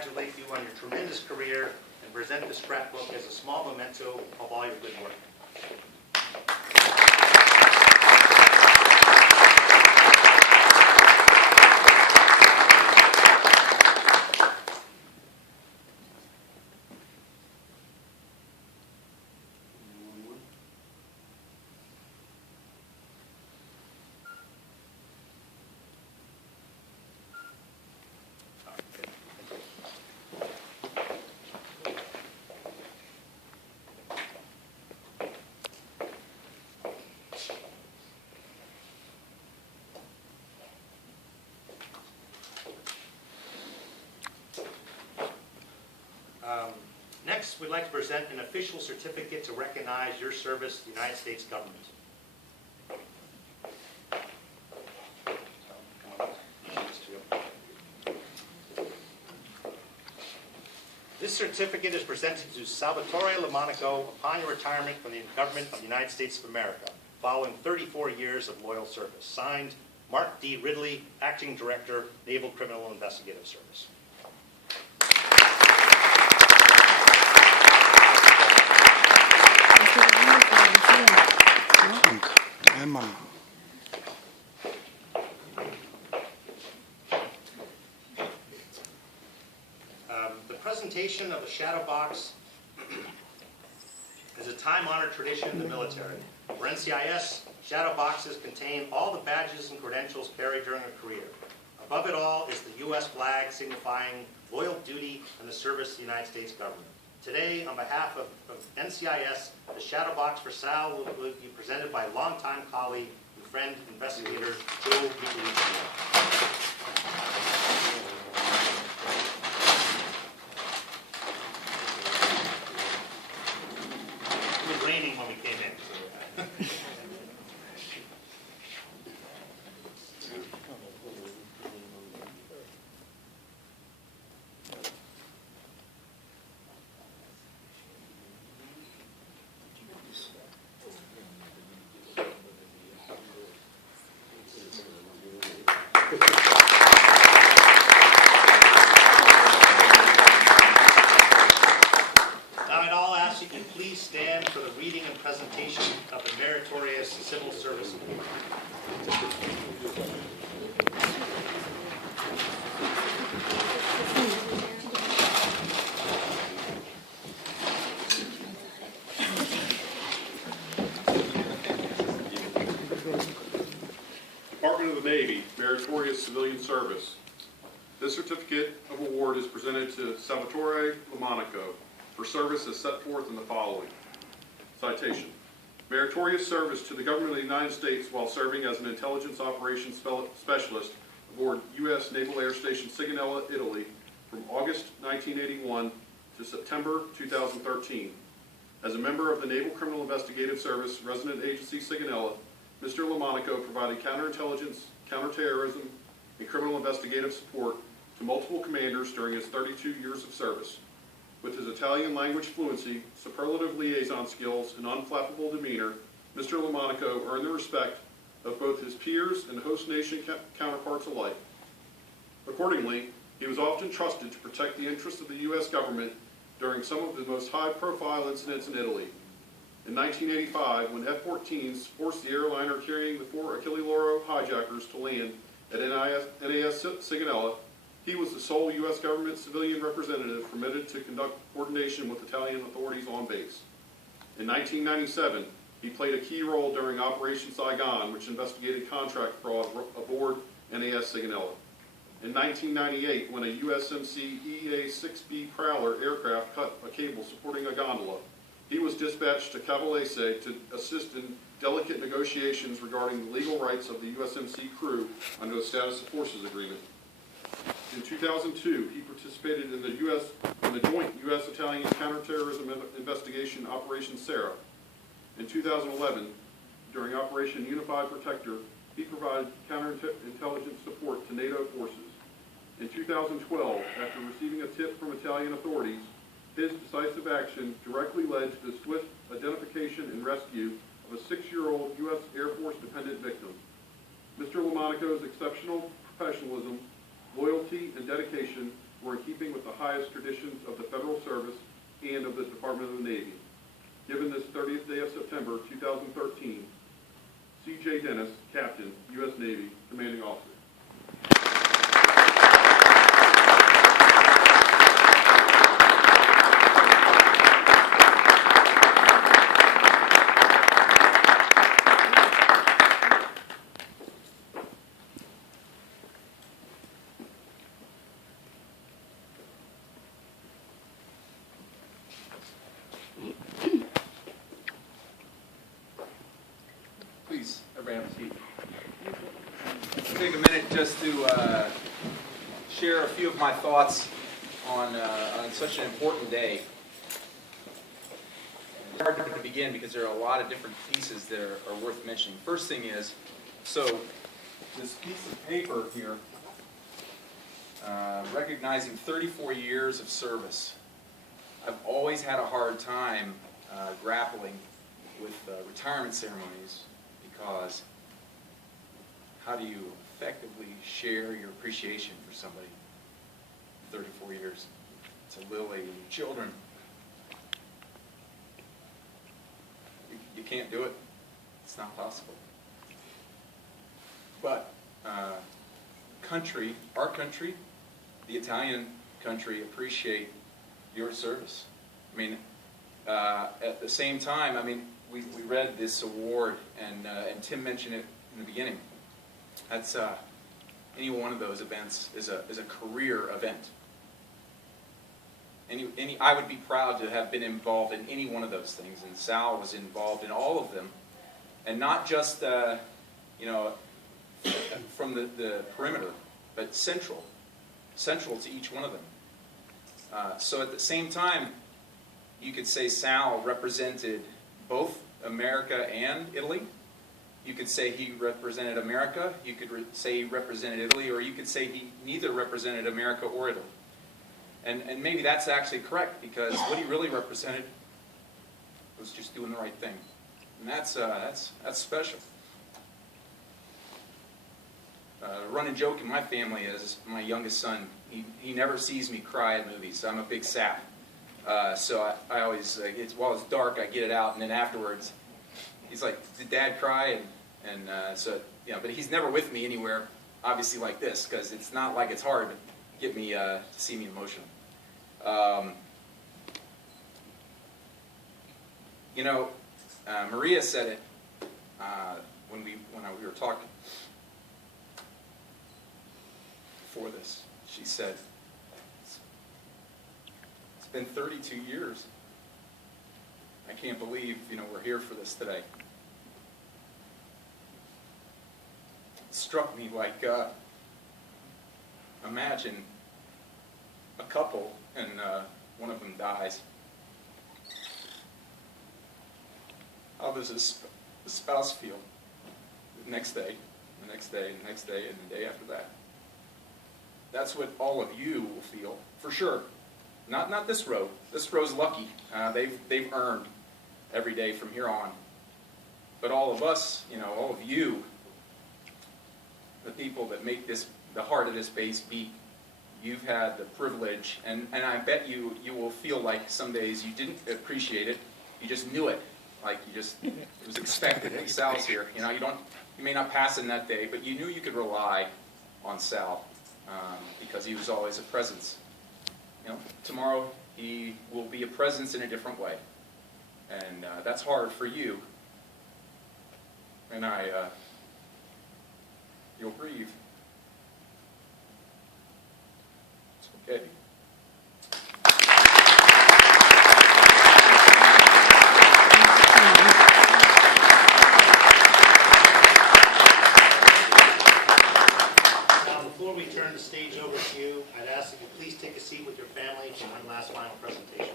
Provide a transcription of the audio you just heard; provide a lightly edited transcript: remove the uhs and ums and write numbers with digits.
congratulate you on your tremendous career and present the scrapbook as a small memento of all your good work. Next, we'd like to present an official certificate to recognize your service to the United States government. This certificate is presented to Salvatore LoMonaco upon your retirement from the government of the United States of America, following 34 years of loyal service. Signed, Mark D. Ridley, Acting Director, Naval Criminal Investigative Service. The presentation of the shadow box is a time-honored tradition in the military. For NCIS, shadow boxes contain all the badges and credentials carried during a career. Above it all is the U.S. flag signifying loyal duty and the service to the United States government. Today, on behalf of NCIS, the shadow box for Sal will be presented by longtime colleague and friend investigator Joe Sigonella. It was raining when we came in. Please stand for the reading and presentation of the Meritorious Civil Service Award. Department of the Navy, Meritorious Civilian Service. This certificate of award is presented to Salvatore LoMonaco for service as set forth in the following. Citation. Meritorious service to the government of the United States while serving as an intelligence operations specialist aboard U.S. Naval Air Station Sigonella, Italy from August 1981 to September 2013. As a member of the Naval Criminal Investigative Service Resident Agency Sigonella, Mr. LoMonaco provided counterintelligence, counterterrorism, and criminal investigative support to multiple commanders during his 32 years of service. With his Italian language fluency, superlative liaison skills, and unflappable demeanor, Mr. LoMonaco earned the respect of both his peers and host nation counterparts alike. Accordingly, he was often trusted to protect the interests of the U.S. government during some of the most high-profile incidents in Italy. In 1985, when F-14s forced the airliner carrying the 4 Achille Lauro hijackers to land at NAS Sigonella, he was the sole U.S. government civilian representative permitted to conduct coordination with Italian authorities on base. In 1997, he played a key role during Operation Saigon, which investigated contract fraud aboard NAS Sigonella. In 1998, when a USMC EA-6B Prowler aircraft cut a cable supporting a gondola, he was dispatched to Cavallese to assist in delicate negotiations regarding the legal rights of the USMC crew under the Status of Forces Agreement. In 2002, he participated in the joint U.S.-Italian counterterrorism investigation Operation Sarah. In 2011, during Operation Unified Protector, he provided counterintelligence support to NATO forces. In 2012, after receiving a tip from Italian authorities, his decisive action directly led to the swift identification and rescue of a 6-year-old U.S. Air Force dependent victim. Mr. LoMonaco's exceptional professionalism, loyalty, and dedication were in keeping with the highest traditions of the Federal Service and of the Department of the Navy. Given this 30th day of September 2013, C.J. Dennis, Captain, U.S. Navy, Commanding Officer. Please, everybody have a seat. I'll take a minute just to share a few of my thoughts on such an important day. It's hard to begin because there are a lot of different pieces that are worth mentioning. First thing is, so this piece of paper here, recognizing 34 years of service. I've always had a hard time grappling with retirement ceremonies, because how do you effectively share your appreciation for somebody? 34 years. It's a Lily and children. You can't do it. It's not possible. But our country, the Italian country, appreciate your service. I mean, at the same time, I mean, we read this award, and Tim mentioned it in the beginning. That's any one of those events is a career event. I would be proud to have been involved in any one of those things, and Sal was involved in all of them, and not just from the perimeter, but central to each one of them. So at the same time, you could say Sal represented both America and Italy. You could say he represented America, you could say he represented Italy, or you could say he neither represented America or Italy. And maybe that's actually correct, because what he really represented was just doing the right thing. And that's special. Running joke in my family is my youngest son, he never sees me cry at movies. I'm a big sap. So I always, while it's dark, I get it out, and then afterwards, he's like, "Did Dad cry?" And so, you know, but he's never with me anywhere, obviously like this, because it's not like it's hard to get me to see me emotional. You know, Maria said it when we were talking before this. She said, "It's been 32 years. I can't believe, we're here for this today." It struck me like, imagine a couple and one of them dies. How does the spouse feel the next day, the next day, the next day, and the day after that? That's what all of you will feel, for sure. Not this row. This row's lucky. They've earned every day from here on. But all of us, all of you, the people that make the heart of this base beat, you've had the privilege, and I bet you will feel like some days you didn't appreciate it, you just knew it, like it was expected. Hey, Sal's here. You may not pass in that day, but you knew you could rely on Sal because he was always a presence. Tomorrow he will be a presence in a different way, and that's hard for you. And you'll grieve. It's okay. Now, before we turn the stage over to you, I'd ask that you please take a seat with your family for one last final presentation.